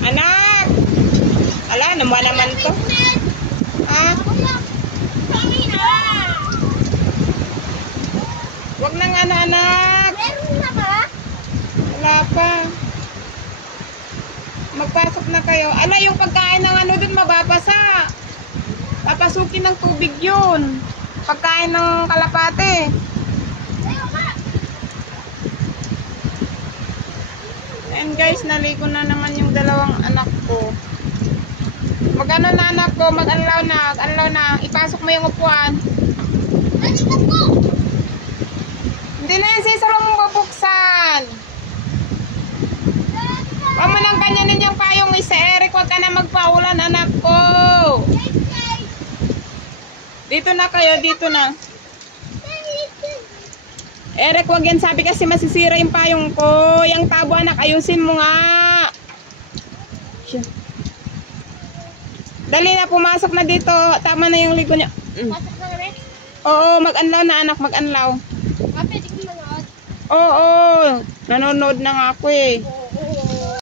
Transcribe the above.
Anak! Ala, naman to. Ah? Wag nang anak. Meron na ba? Wala pa. Magpasok na kayo. Ala, yung pagkain ng ano dun mababasa. Papasukin ng tubig yun. Pagkain ng kalapate. And guys, naligo na naman yung dalawang anak ko. Mag-ano na anak ko, mag-anlaw na. Ipasok mo yung upuan. Hindi na yan, Cesar, mong babuksan. Huwag mo nang ganyanin yung payong isa, Eric. Huwag ka na magpaulan, anak ko. Dito na kayo, dito na. Eric, wag yan. Sabi kasi masisira yung payong ko. Yung tabo, anak, ayusin mo nga. Dali na, pumasok na dito. Tama na yung ligo niya. Pasok na kami? Oo, mag-anlaw na, anak, mag-anlaw. Pwede ko manood. Oo, nanonood na nga ako eh.